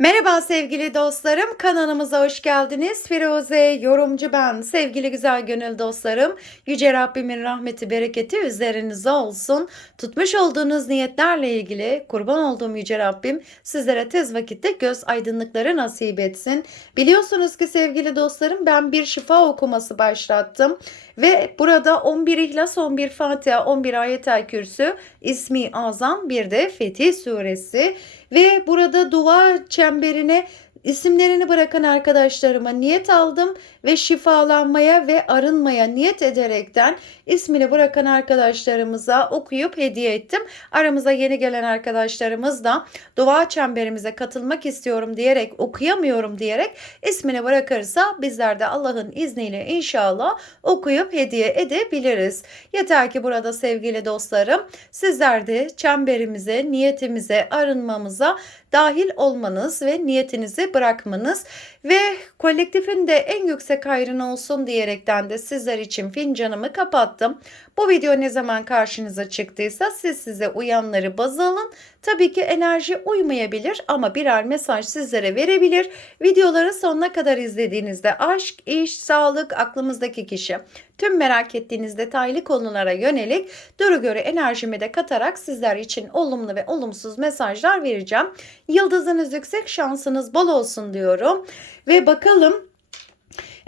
Merhaba sevgili dostlarım, kanalımıza hoş geldiniz. Firuze yorumcu ben. Sevgili güzel gönül dostlarım, Yüce Rabbimin rahmeti, bereketi üzerinize olsun. Tutmuş olduğunuz niyetlerle ilgili kurban olduğum Yüce Rabbim sizlere tez vakitte göz aydınlıkları nasip etsin. Biliyorsunuz ki sevgili dostlarım ben bir şifa okuması başlattım. Ve burada 11 İhlas, 11 Fatiha, 11 Ayet-el Kürsü, ismi azam bir de Fetih Suresi ve burada dua çemberine isimlerini bırakan arkadaşlarıma niyet aldım ve şifalanmaya ve arınmaya niyet ederekten ismini bırakan arkadaşlarımıza okuyup hediye ettim. Aramıza yeni gelen arkadaşlarımız da dua çemberimize katılmak istiyorum diyerek okuyamıyorum diyerek ismini bırakırsa bizler de Allah'ın izniyle inşallah okuyup hediye edebiliriz. Yeter ki burada sevgili dostlarım sizler de çemberimize, niyetimize, arınmamıza dahil olmanız ve niyetinizi bırakmanız ve kolektifin de en yüksek hayrına olsun diyerekten de sizler için fincanımı kapattım. Bu video ne zaman karşınıza çıktıysa siz size uyanları baz alın. Tabii ki enerji uymayabilir ama birer mesaj sizlere verebilir. Videoları sonuna kadar izlediğinizde aşk, iş, sağlık, aklımızdaki kişi tüm merak ettiğiniz detaylı konulara yönelik duru göre enerjimi de katarak sizler için olumlu ve olumsuz mesajlar vereceğim. Yıldızınız yüksek, şansınız bol olsun diyorum. Ve bakalım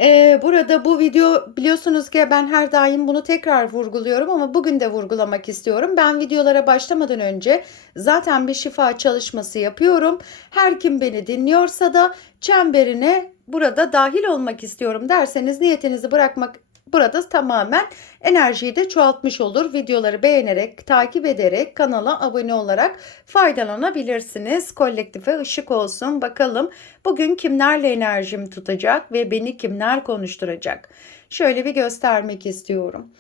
ee, burada bu video biliyorsunuz ki ben her daim bunu tekrar vurguluyorum ama bugün de vurgulamak istiyorum. Ben videolara başlamadan önce zaten bir şifa çalışması yapıyorum. Her kim beni dinliyorsa da çemberine burada dahil olmak istiyorum derseniz niyetinizi bırakmak Burada tamamen enerjiyi de çoğaltmış olur. Videoları beğenerek, takip ederek, kanala abone olarak faydalanabilirsiniz. Kolektife ışık olsun. Bakalım bugün kimlerle enerjim tutacak ve beni kimler konuşturacak? Şöyle bir göstermek istiyorum.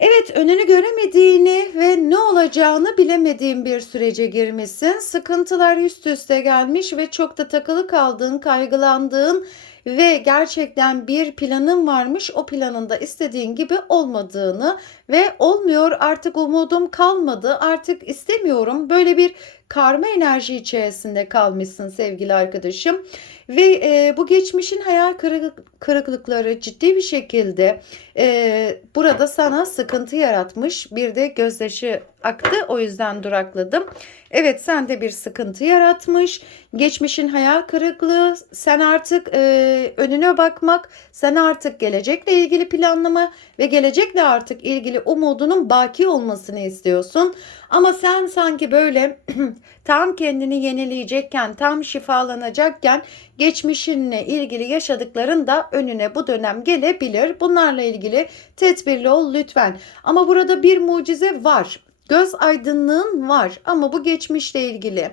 Evet önünü göremediğini ve ne olacağını bilemediğin bir sürece girmişsin. Sıkıntılar üst üste gelmiş ve çok da takılı kaldığın, kaygılandığın ve gerçekten bir planın varmış o planında istediğin gibi olmadığını ve olmuyor artık umudum kalmadı artık istemiyorum. Böyle bir karma enerji içerisinde kalmışsın sevgili arkadaşım. Ve e, bu geçmişin hayal kırık, kırıklıkları ciddi bir şekilde e, burada sana sıkıntı yaratmış bir de gözyaşı aktı o yüzden durakladım. Evet sen de bir sıkıntı yaratmış. Geçmişin hayal kırıklığı sen artık e, önüne bakmak sen artık gelecekle ilgili planlama ve gelecekle artık ilgili umudunun baki olmasını istiyorsun. Ama sen sanki böyle tam kendini yenileyecekken tam şifalanacakken geçmişinle ilgili yaşadıkların da önüne bu dönem gelebilir. Bunlarla ilgili tedbirli ol lütfen. Ama burada bir mucize var. Göz aydınlığın var ama bu geçmişle ilgili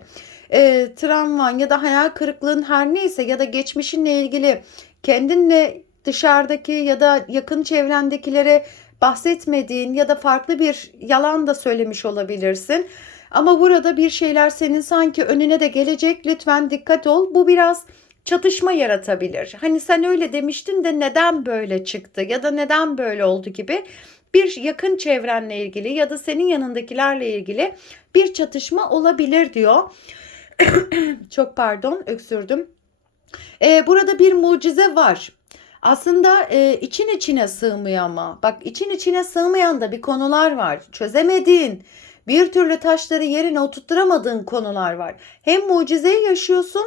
e, travman ya da hayal kırıklığın her neyse ya da geçmişinle ilgili kendinle dışarıdaki ya da yakın çevrendekilere bahsetmediğin ya da farklı bir yalan da söylemiş olabilirsin. Ama burada bir şeyler senin sanki önüne de gelecek. Lütfen dikkat ol. Bu biraz çatışma yaratabilir. Hani sen öyle demiştin de neden böyle çıktı ya da neden böyle oldu gibi bir yakın çevrenle ilgili ya da senin yanındakilerle ilgili bir çatışma olabilir diyor. Çok pardon öksürdüm. Ee, burada bir mucize var. Aslında e, için içine sığmıyor ama. Bak için içine sığmayan da bir konular var. Çözemediğin, bir türlü taşları yerine oturtturamadığın konular var. Hem mucizeyi yaşıyorsun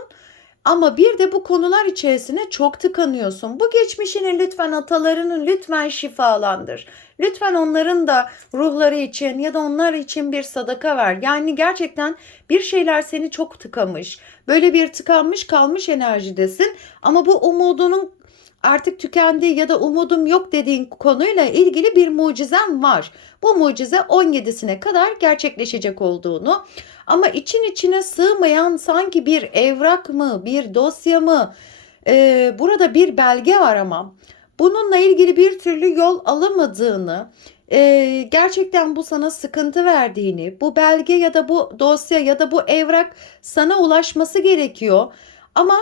ama bir de bu konular içerisine çok tıkanıyorsun. Bu geçmişini lütfen atalarının lütfen şifalandır. Lütfen onların da ruhları için ya da onlar için bir sadaka ver. Yani gerçekten bir şeyler seni çok tıkamış. Böyle bir tıkanmış kalmış enerjidesin. Ama bu umudunun artık tükendi ya da umudum yok dediğin konuyla ilgili bir mucizem var. Bu mucize 17'sine kadar gerçekleşecek olduğunu ama için içine sığmayan sanki bir evrak mı bir dosya mı ee, burada bir belge var ama bununla ilgili bir türlü yol alamadığını e, gerçekten bu sana sıkıntı verdiğini bu belge ya da bu dosya ya da bu evrak sana ulaşması gerekiyor ama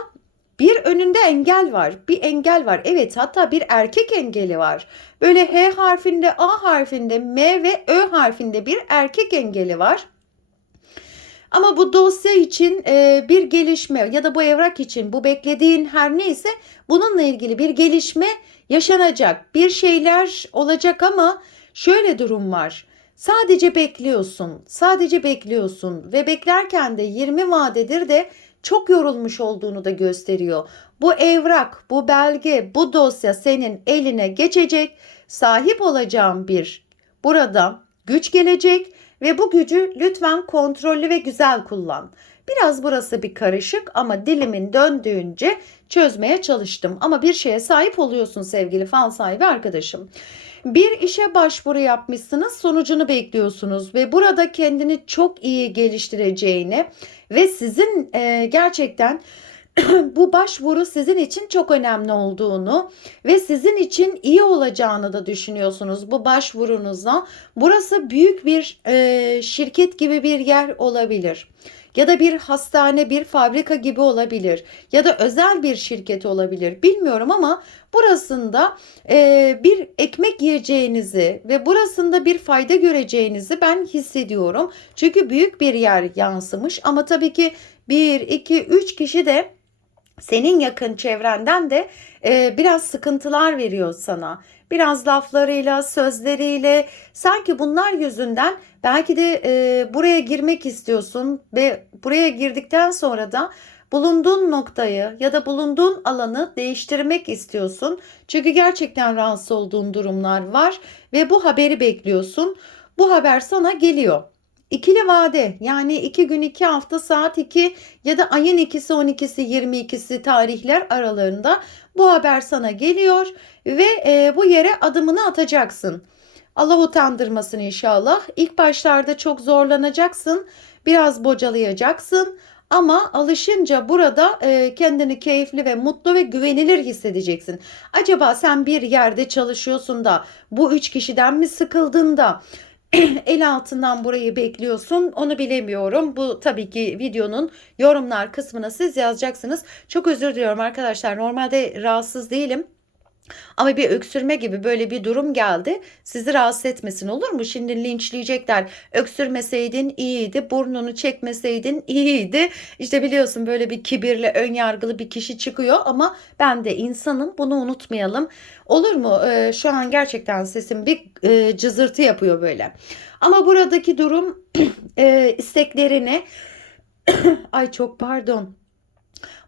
bir önünde engel var. Bir engel var. Evet hatta bir erkek engeli var. Böyle H harfinde, A harfinde, M ve Ö harfinde bir erkek engeli var. Ama bu dosya için e, bir gelişme ya da bu evrak için bu beklediğin her neyse bununla ilgili bir gelişme yaşanacak. Bir şeyler olacak ama şöyle durum var. Sadece bekliyorsun. Sadece bekliyorsun ve beklerken de 20 vadedir de çok yorulmuş olduğunu da gösteriyor. Bu evrak, bu belge, bu dosya senin eline geçecek. Sahip olacağın bir burada güç gelecek ve bu gücü lütfen kontrollü ve güzel kullan. Biraz burası bir karışık ama dilimin döndüğünce çözmeye çalıştım. Ama bir şeye sahip oluyorsun sevgili fal sahibi arkadaşım. Bir işe başvuru yapmışsınız, sonucunu bekliyorsunuz ve burada kendini çok iyi geliştireceğini ve sizin e, gerçekten bu başvuru sizin için çok önemli olduğunu ve sizin için iyi olacağını da düşünüyorsunuz bu başvurunuzla. Burası büyük bir e, şirket gibi bir yer olabilir ya da bir hastane, bir fabrika gibi olabilir ya da özel bir şirket olabilir bilmiyorum ama burasında e, bir ekmek yiyeceğinizi ve burasında bir fayda göreceğinizi ben hissediyorum. Çünkü büyük bir yer yansımış ama tabii ki 1, 2, 3 kişi de senin yakın çevrenden de e, biraz sıkıntılar veriyor sana. Biraz laflarıyla, sözleriyle sanki bunlar yüzünden belki de e, buraya girmek istiyorsun ve buraya girdikten sonra da bulunduğun noktayı ya da bulunduğun alanı değiştirmek istiyorsun. Çünkü gerçekten rahatsız olduğun durumlar var ve bu haberi bekliyorsun. Bu haber sana geliyor. İkili vade yani 2 gün 2 hafta saat 2 ya da ayın ikisi 12'si 22'si tarihler aralarında bu haber sana geliyor ve e, bu yere adımını atacaksın. Allah utandırmasın inşallah. İlk başlarda çok zorlanacaksın. Biraz bocalayacaksın. Ama alışınca burada e, kendini keyifli ve mutlu ve güvenilir hissedeceksin. Acaba sen bir yerde çalışıyorsun da bu üç kişiden mi sıkıldın da el altından burayı bekliyorsun onu bilemiyorum. Bu tabii ki videonun yorumlar kısmına siz yazacaksınız. Çok özür diliyorum arkadaşlar. Normalde rahatsız değilim. Ama bir öksürme gibi böyle bir durum geldi. Sizi rahatsız etmesin olur mu? Şimdi linçleyecekler. Öksürmeseydin iyiydi. Burnunu çekmeseydin iyiydi. İşte biliyorsun böyle bir kibirli, ön yargılı bir kişi çıkıyor ama ben de insanım. Bunu unutmayalım. Olur mu? Ee, şu an gerçekten sesim bir e, cızırtı yapıyor böyle. Ama buradaki durum e, isteklerini ay çok pardon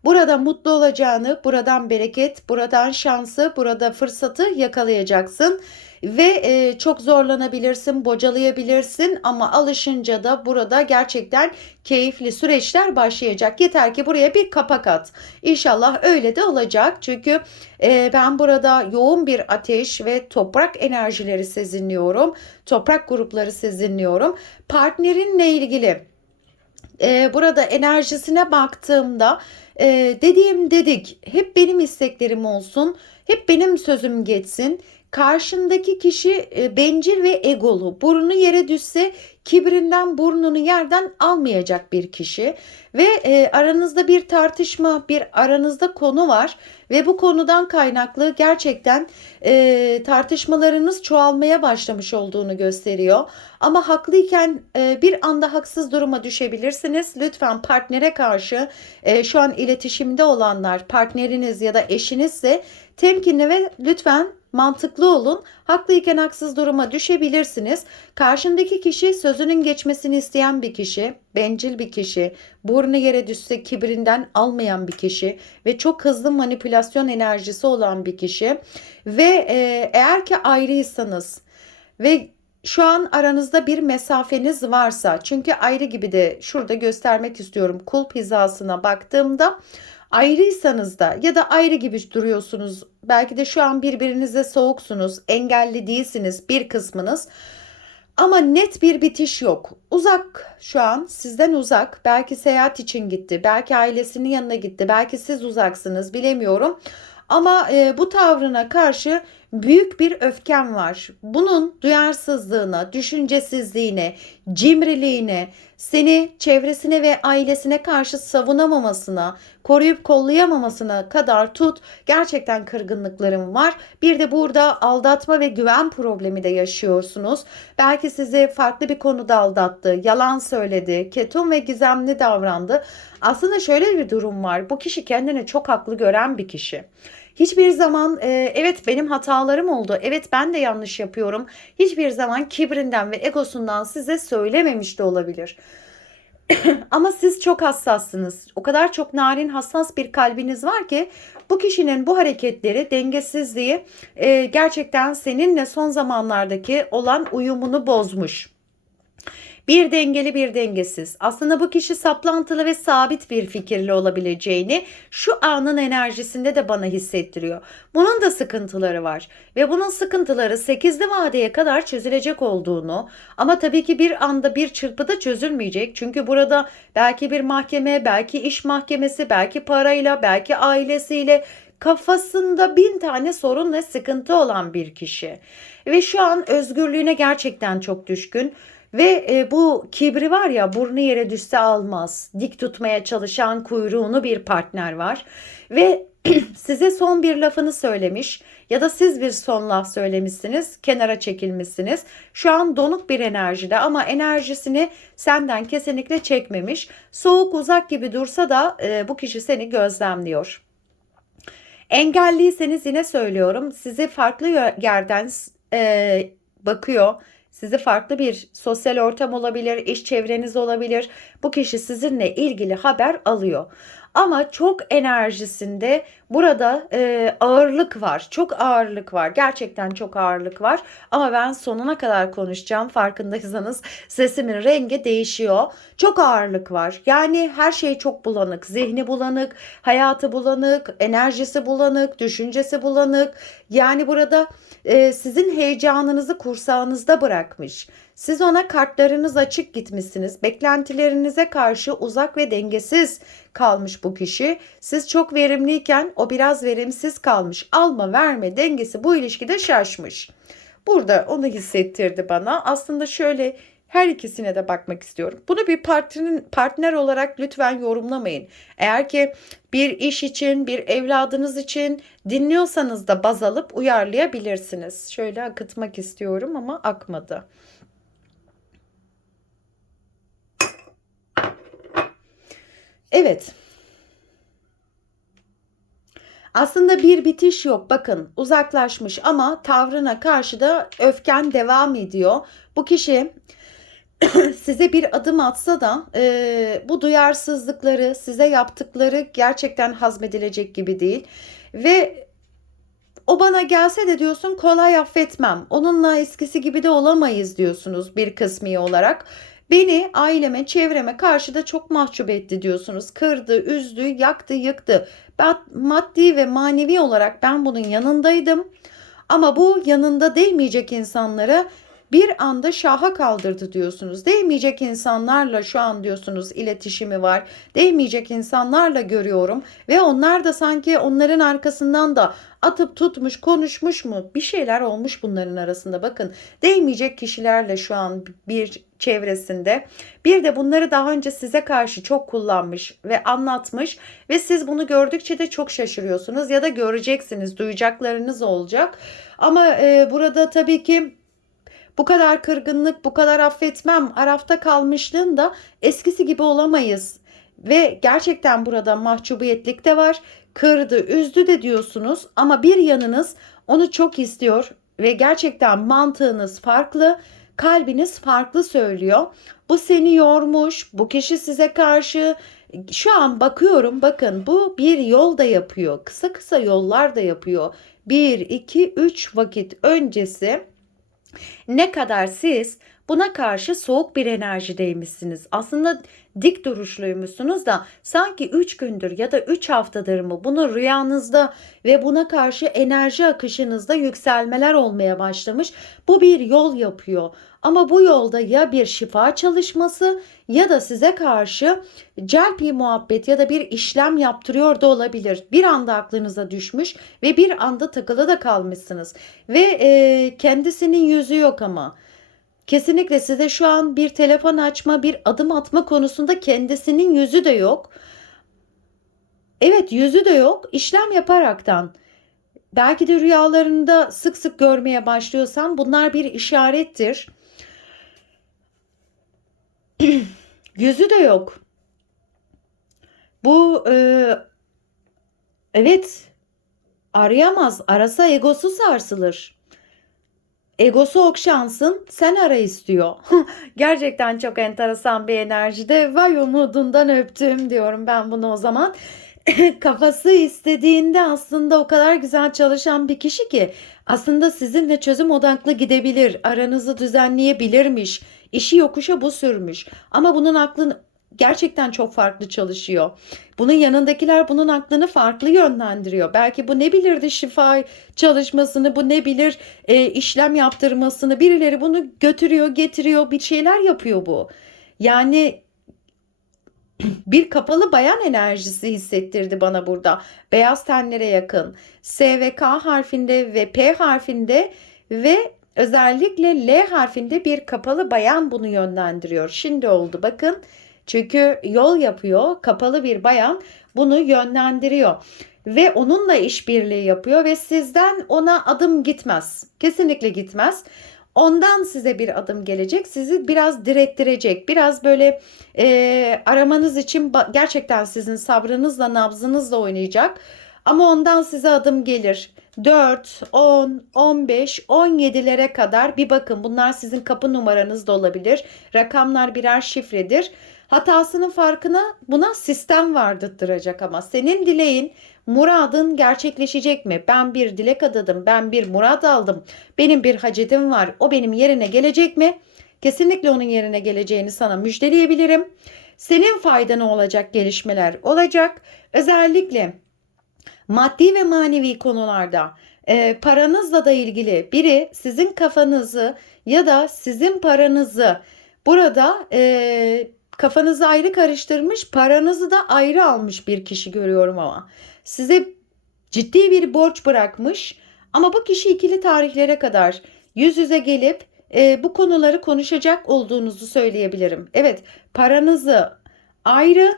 Burada mutlu olacağını, buradan bereket, buradan şansı, burada fırsatı yakalayacaksın ve e, çok zorlanabilirsin, bocalayabilirsin ama alışınca da burada gerçekten keyifli süreçler başlayacak. Yeter ki buraya bir kapak at. İnşallah öyle de olacak. Çünkü e, ben burada yoğun bir ateş ve toprak enerjileri sezinliyorum. Toprak grupları sezinliyorum. Partnerinle ilgili e, burada enerjisine baktığımda e, dediğim dedik hep benim isteklerim olsun hep benim sözüm geçsin karşındaki kişi e, bencil ve egolu. Burnu yere düşse kibrinden burnunu yerden almayacak bir kişi. Ve e, aranızda bir tartışma bir aranızda konu var. Ve bu konudan kaynaklı gerçekten e, tartışmalarınız çoğalmaya başlamış olduğunu gösteriyor. Ama haklıyken e, bir anda haksız duruma düşebilirsiniz. Lütfen partnere karşı e, şu an iletişimde olanlar partneriniz ya da eşinizse temkinli ve lütfen mantıklı olun. Haklıyken haksız duruma düşebilirsiniz. Karşındaki kişi sözünün geçmesini isteyen bir kişi, bencil bir kişi, burnu yere düşse kibrinden almayan bir kişi ve çok hızlı manipülasyon enerjisi olan bir kişi ve e, eğer ki ayrıysanız ve şu an aranızda bir mesafeniz varsa çünkü ayrı gibi de şurada göstermek istiyorum kulp hizasına baktığımda Ayrıysanız da ya da ayrı gibi duruyorsunuz. Belki de şu an birbirinize soğuksunuz, engelli değilsiniz bir kısmınız. Ama net bir bitiş yok. Uzak şu an sizden uzak. Belki seyahat için gitti. Belki ailesinin yanına gitti. Belki siz uzaksınız bilemiyorum. Ama e, bu tavrına karşı büyük bir öfken var. Bunun duyarsızlığına, düşüncesizliğine, cimriliğine, seni çevresine ve ailesine karşı savunamamasına, koruyup kollayamamasına kadar tut. Gerçekten kırgınlıklarım var. Bir de burada aldatma ve güven problemi de yaşıyorsunuz. Belki sizi farklı bir konuda aldattı, yalan söyledi, ketum ve gizemli davrandı. Aslında şöyle bir durum var. Bu kişi kendini çok haklı gören bir kişi. Hiçbir zaman e, evet benim hatalarım oldu. Evet ben de yanlış yapıyorum. Hiçbir zaman kibrinden ve egosundan size söylememiş de olabilir. Ama siz çok hassassınız. O kadar çok narin, hassas bir kalbiniz var ki bu kişinin bu hareketleri, dengesizliği e, gerçekten seninle son zamanlardaki olan uyumunu bozmuş. Bir dengeli bir dengesiz. Aslında bu kişi saplantılı ve sabit bir fikirli olabileceğini şu anın enerjisinde de bana hissettiriyor. Bunun da sıkıntıları var ve bunun sıkıntıları 8'li vadeye kadar çözülecek olduğunu ama tabii ki bir anda bir çırpıda çözülmeyecek. Çünkü burada belki bir mahkeme, belki iş mahkemesi, belki parayla, belki ailesiyle kafasında bin tane sorun ve sıkıntı olan bir kişi. Ve şu an özgürlüğüne gerçekten çok düşkün. Ve e, bu kibri var ya burnu yere düşse almaz. Dik tutmaya çalışan kuyruğunu bir partner var. Ve size son bir lafını söylemiş ya da siz bir son laf söylemişsiniz, kenara çekilmişsiniz. Şu an donuk bir enerjide ama enerjisini senden kesinlikle çekmemiş. Soğuk uzak gibi dursa da e, bu kişi seni gözlemliyor. Engelliyseniz yine söylüyorum sizi farklı yerden e, bakıyor sizi farklı bir sosyal ortam olabilir, iş çevreniz olabilir. Bu kişi sizinle ilgili haber alıyor. Ama çok enerjisinde burada e, ağırlık var. Çok ağırlık var. Gerçekten çok ağırlık var. Ama ben sonuna kadar konuşacağım. Farkındaysanız sesimin rengi değişiyor. Çok ağırlık var. Yani her şey çok bulanık. Zihni bulanık, hayatı bulanık, enerjisi bulanık, düşüncesi bulanık. Yani burada e, sizin heyecanınızı kursağınızda bırakmış. Siz ona kartlarınız açık gitmişsiniz. Beklentilerinize karşı uzak ve dengesiz kalmış bu kişi. Siz çok verimliyken o biraz verimsiz kalmış. Alma verme dengesi bu ilişkide şaşmış. Burada onu hissettirdi bana. Aslında şöyle her ikisine de bakmak istiyorum. Bunu bir partnerin partner olarak lütfen yorumlamayın. Eğer ki bir iş için, bir evladınız için dinliyorsanız da baz alıp uyarlayabilirsiniz. Şöyle akıtmak istiyorum ama akmadı. Evet. Aslında bir bitiş yok. Bakın uzaklaşmış ama tavrına karşı da öfken devam ediyor. Bu kişi size bir adım atsa da e, bu duyarsızlıkları, size yaptıkları gerçekten hazmedilecek gibi değil. Ve o bana gelse de diyorsun kolay affetmem. Onunla eskisi gibi de olamayız diyorsunuz bir kısmi olarak. Beni aileme, çevreme karşı da çok mahcup etti diyorsunuz. Kırdı, üzdü, yaktı, yıktı. Ben maddi ve manevi olarak ben bunun yanındaydım. Ama bu yanında değmeyecek insanlara bir anda şaha kaldırdı diyorsunuz. Değmeyecek insanlarla şu an diyorsunuz iletişimi var. Değmeyecek insanlarla görüyorum ve onlar da sanki onların arkasından da atıp tutmuş, konuşmuş mu? Bir şeyler olmuş bunların arasında. Bakın değmeyecek kişilerle şu an bir çevresinde. Bir de bunları daha önce size karşı çok kullanmış ve anlatmış ve siz bunu gördükçe de çok şaşırıyorsunuz ya da göreceksiniz, duyacaklarınız olacak. Ama e, burada tabii ki bu kadar kırgınlık, bu kadar affetmem, arafta kalmışlığın da eskisi gibi olamayız. Ve gerçekten burada mahcubiyetlik de var. Kırdı, üzdü de diyorsunuz ama bir yanınız onu çok istiyor ve gerçekten mantığınız farklı, kalbiniz farklı söylüyor. Bu seni yormuş, bu kişi size karşı şu an bakıyorum bakın bu bir yol da yapıyor. Kısa kısa yollar da yapıyor. 1 2 3 vakit öncesi ne kadar siz buna karşı soğuk bir enerjideymişsiniz. Aslında dik duruşluymuşsunuz da sanki 3 gündür ya da 3 haftadır mı bunu rüyanızda ve buna karşı enerji akışınızda yükselmeler olmaya başlamış. Bu bir yol yapıyor. Ama bu yolda ya bir şifa çalışması ya da size karşı celpi muhabbet ya da bir işlem yaptırıyor da olabilir. Bir anda aklınıza düşmüş ve bir anda takılı da kalmışsınız. Ve e, kendisinin yüzü yok ama. Kesinlikle size şu an bir telefon açma, bir adım atma konusunda kendisinin yüzü de yok. Evet yüzü de yok. İşlem yaparaktan. Belki de rüyalarında sık sık görmeye başlıyorsan bunlar bir işarettir. Yüzü de yok. Bu e, evet arayamaz. Arasa egosu sarsılır. Egosu okşansın, sen ara istiyor. Gerçekten çok enteresan bir enerjide. Vay umudundan öptüm diyorum ben bunu o zaman. Kafası istediğinde aslında o kadar güzel çalışan bir kişi ki aslında sizinle çözüm odaklı gidebilir, aranızı düzenleyebilirmiş, işi yokuşa bu sürmüş. Ama bunun aklın gerçekten çok farklı çalışıyor. Bunun yanındakiler bunun aklını farklı yönlendiriyor. Belki bu ne bilirdi şifa çalışmasını, bu ne bilir e, işlem yaptırmasını. Birileri bunu götürüyor, getiriyor, bir şeyler yapıyor bu. Yani bir kapalı bayan enerjisi hissettirdi bana burada. Beyaz tenlere yakın. S ve K harfinde ve P harfinde ve özellikle L harfinde bir kapalı bayan bunu yönlendiriyor. Şimdi oldu bakın. Çünkü yol yapıyor. Kapalı bir bayan bunu yönlendiriyor ve onunla işbirliği yapıyor ve sizden ona adım gitmez. Kesinlikle gitmez. Ondan size bir adım gelecek. Sizi biraz direttirecek. Biraz böyle e, aramanız için gerçekten sizin sabrınızla, nabzınızla oynayacak. Ama ondan size adım gelir. 4, 10, 15, 17'lere kadar bir bakın. Bunlar sizin kapı numaranız da olabilir. Rakamlar birer şifredir. Hatasının farkına buna sistem vardırtacak ama senin dileğin muradın gerçekleşecek mi? Ben bir dilek adadım, ben bir murad aldım, benim bir hacedim var, o benim yerine gelecek mi? Kesinlikle onun yerine geleceğini sana müjdeleyebilirim. Senin faydana olacak gelişmeler olacak. Özellikle maddi ve manevi konularda e, paranızla da ilgili biri sizin kafanızı ya da sizin paranızı burada e, kafanızı ayrı karıştırmış, paranızı da ayrı almış bir kişi görüyorum ama. Size ciddi bir borç bırakmış ama bu kişi ikili tarihlere kadar yüz yüze gelip e, bu konuları konuşacak olduğunuzu söyleyebilirim. Evet, paranızı ayrı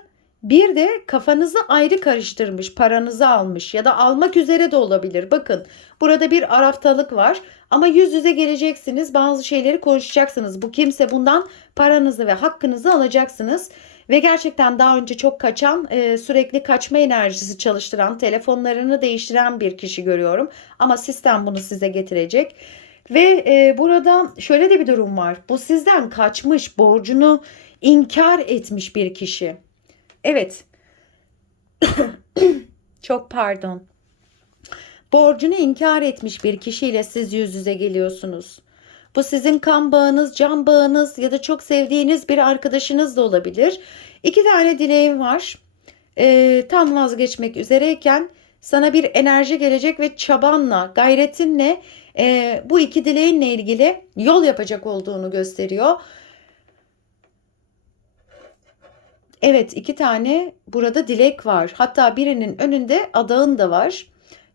bir de kafanızı ayrı karıştırmış, paranızı almış ya da almak üzere de olabilir. Bakın burada bir araftalık var ama yüz yüze geleceksiniz. Bazı şeyleri konuşacaksınız. Bu kimse bundan paranızı ve hakkınızı alacaksınız. Ve gerçekten daha önce çok kaçan, e, sürekli kaçma enerjisi çalıştıran, telefonlarını değiştiren bir kişi görüyorum. Ama sistem bunu size getirecek. Ve e, burada şöyle de bir durum var. Bu sizden kaçmış, borcunu inkar etmiş bir kişi. Evet. Çok pardon. Borcunu inkar etmiş bir kişiyle siz yüz yüze geliyorsunuz. Bu sizin kan bağınız, can bağınız ya da çok sevdiğiniz bir arkadaşınız da olabilir. İki tane dileğim var. Ee, tam vazgeçmek üzereyken sana bir enerji gelecek ve çabanla, gayretinle e, bu iki dileğinle ilgili yol yapacak olduğunu gösteriyor. Evet iki tane burada dilek var. Hatta birinin önünde adağın da var.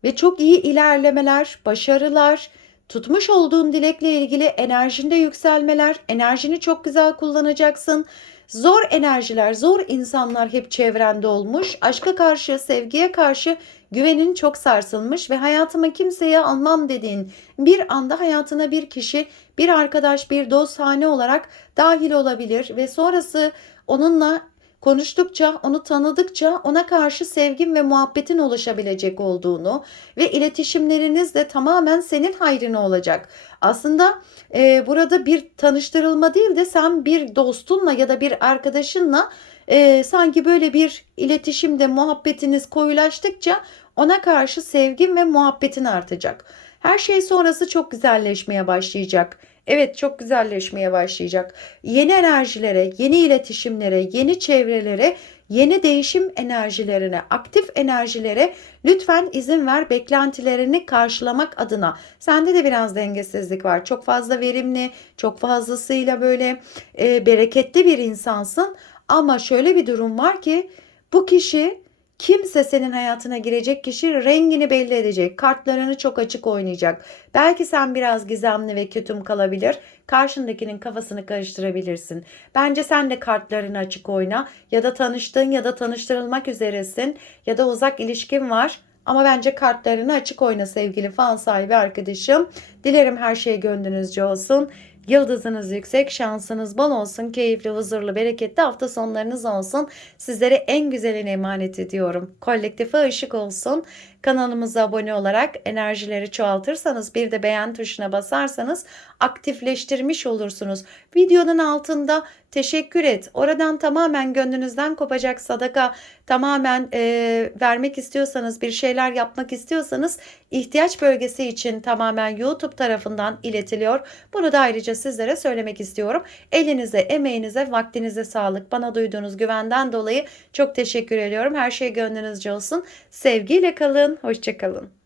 Ve çok iyi ilerlemeler, başarılar, tutmuş olduğun dilekle ilgili enerjinde yükselmeler, enerjini çok güzel kullanacaksın. Zor enerjiler, zor insanlar hep çevrende olmuş. Aşka karşı, sevgiye karşı güvenin çok sarsılmış ve hayatıma kimseye almam dediğin bir anda hayatına bir kişi, bir arkadaş, bir dosthane olarak dahil olabilir ve sonrası onunla Konuştukça, onu tanıdıkça ona karşı sevgin ve muhabbetin oluşabilecek olduğunu ve iletişimleriniz de tamamen senin hayrına olacak. Aslında e, burada bir tanıştırılma değil de sen bir dostunla ya da bir arkadaşınla e, sanki böyle bir iletişimde muhabbetiniz koyulaştıkça ona karşı sevgin ve muhabbetin artacak. Her şey sonrası çok güzelleşmeye başlayacak. Evet çok güzelleşmeye başlayacak. Yeni enerjilere, yeni iletişimlere, yeni çevrelere, yeni değişim enerjilerine, aktif enerjilere lütfen izin ver beklentilerini karşılamak adına. Sende de biraz dengesizlik var. Çok fazla verimli, çok fazlasıyla böyle e, bereketli bir insansın. Ama şöyle bir durum var ki bu kişi kimse senin hayatına girecek kişi rengini belli edecek. Kartlarını çok açık oynayacak. Belki sen biraz gizemli ve kötüm kalabilir. Karşındakinin kafasını karıştırabilirsin. Bence sen de kartlarını açık oyna. Ya da tanıştığın ya da tanıştırılmak üzeresin. Ya da uzak ilişkin var. Ama bence kartlarını açık oyna sevgili fan sahibi arkadaşım. Dilerim her şey gönlünüzce olsun. Yıldızınız yüksek, şansınız bol olsun, keyifli, huzurlu, bereketli hafta sonlarınız olsun. Sizlere en güzelini emanet ediyorum. Kolektife ışık olsun. Kanalımıza abone olarak enerjileri çoğaltırsanız bir de beğen tuşuna basarsanız aktifleştirmiş olursunuz. Videonun altında teşekkür et. Oradan tamamen gönlünüzden kopacak sadaka tamamen e, vermek istiyorsanız bir şeyler yapmak istiyorsanız ihtiyaç bölgesi için tamamen YouTube tarafından iletiliyor. Bunu da ayrıca sizlere söylemek istiyorum. Elinize, emeğinize, vaktinize sağlık. Bana duyduğunuz güvenden dolayı çok teşekkür ediyorum. Her şey gönlünüzce olsun. Sevgiyle kalın. Hoşçakalın.